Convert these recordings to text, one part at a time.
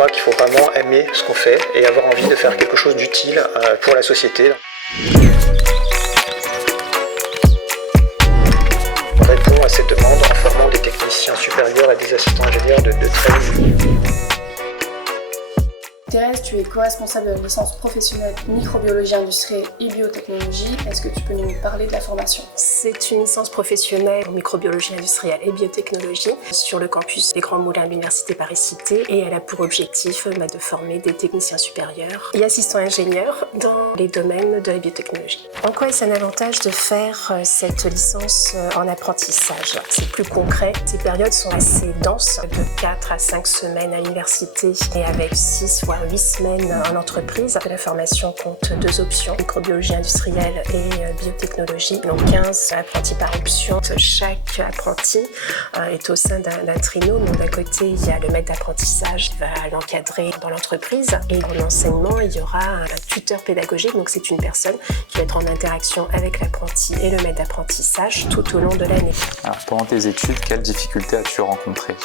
crois qu'il faut vraiment aimer ce qu'on fait et avoir envie de faire quelque chose d'utile pour la société. On répond à cette demande en formant des techniciens supérieurs et des assistants ingénieurs de très haut niveau. Thérèse, tu es co-responsable de la licence professionnelle microbiologie industrielle et biotechnologie. Est-ce que tu peux nous parler de la formation? C'est une licence professionnelle en microbiologie industrielle et biotechnologie sur le campus des Grands Moulins de l'Université Paris-Cité et elle a pour objectif de former des techniciens supérieurs et assistants ingénieurs dans les domaines de la biotechnologie. En quoi est-ce un avantage de faire cette licence en apprentissage? C'est plus concret. Ces périodes sont assez denses, de 4 à 5 semaines à l'université et avec 6 voire 8 semaines en entreprise. La formation compte 2 options, microbiologie industrielle et biotechnologie. Donc 15 apprentis par option. Chaque apprenti est au sein d'un trinôme. D'un côté, il y a le maître d'apprentissage qui va l'encadrer dans l'entreprise. Et pour l'enseignement, il y aura un tuteur pédagogique. Donc c'est une personne qui va être en interaction avec l'apprenti et le maître d'apprentissage tout au long de l'année. Alors, pendant tes études, quelles difficultés as-tu rencontrées ?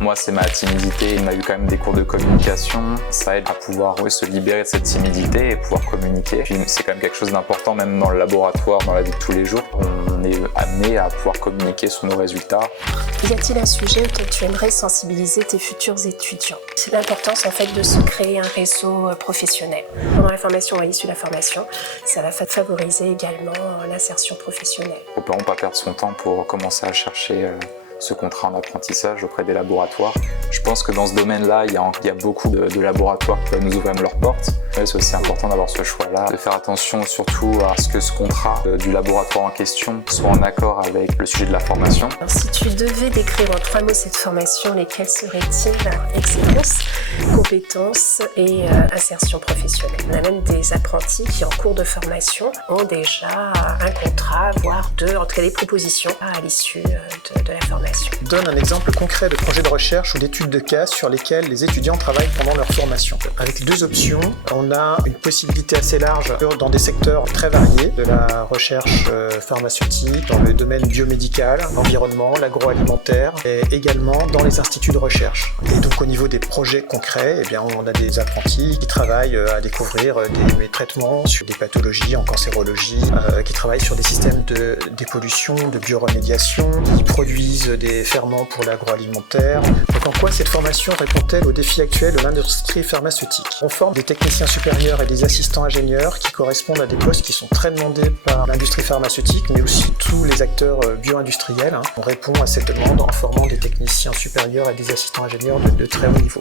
Moi, c'est ma timidité. Il m'a eu quand même des cours de communication. Ça aide à pouvoir se libérer de cette timidité et pouvoir communiquer. Puis, c'est quand même quelque chose d'important, même dans le laboratoire, dans la vie de tous les jours. On est amené à pouvoir communiquer sur nos résultats. Y a-t-il un sujet auquel tu aimerais sensibiliser tes futurs étudiants? C'est l'importance en fait de se créer un réseau professionnel. Pendant la formation ou à l'issue de la formation, ça va favoriser également l'insertion professionnelle. Il ne faut pas perdre son temps pour commencer à chercher ce contrat en apprentissage auprès des laboratoires. Je pense que dans ce domaine-là, il y a beaucoup de laboratoires qui peuvent nous ouvrir leurs portes. C'est aussi important d'avoir ce choix-là, de faire attention surtout à ce que ce contrat du laboratoire en question soit en accord avec le sujet de la formation. Alors, si tu devais décrire en 3 mots cette formation, lesquels seraient-ils? Excellence, compétence et insertion professionnelle. On a même des apprentis qui, en cours de formation, ont déjà un contrat, voire 2, en tout cas des propositions à l'issue de la formation. Donne un exemple concret de projet de recherche ou d'études de cas sur lesquels les étudiants travaillent pendant leur formation. Avec 2 options, on a une possibilité assez large dans des secteurs très variés, de la recherche pharmaceutique, dans le domaine biomédical, l'environnement, l'agroalimentaire et également dans les instituts de recherche. Et donc au niveau des projets concrets, eh bien, on a des apprentis qui travaillent à découvrir des traitements sur des pathologies en cancérologie, qui travaillent sur des systèmes de dépollution, de bioremédiation, qui produisent des ferments pour l'agroalimentaire. Donc en quoi cette formation répond-elle aux défis actuels de l'industrie pharmaceutique? On forme des techniciens supérieurs et des assistants ingénieurs qui correspondent à des postes qui sont très demandés par l'industrie pharmaceutique, mais aussi tous les acteurs bio-industriels. On répond à cette demande en formant des techniciens supérieurs et des assistants ingénieurs de très haut niveau.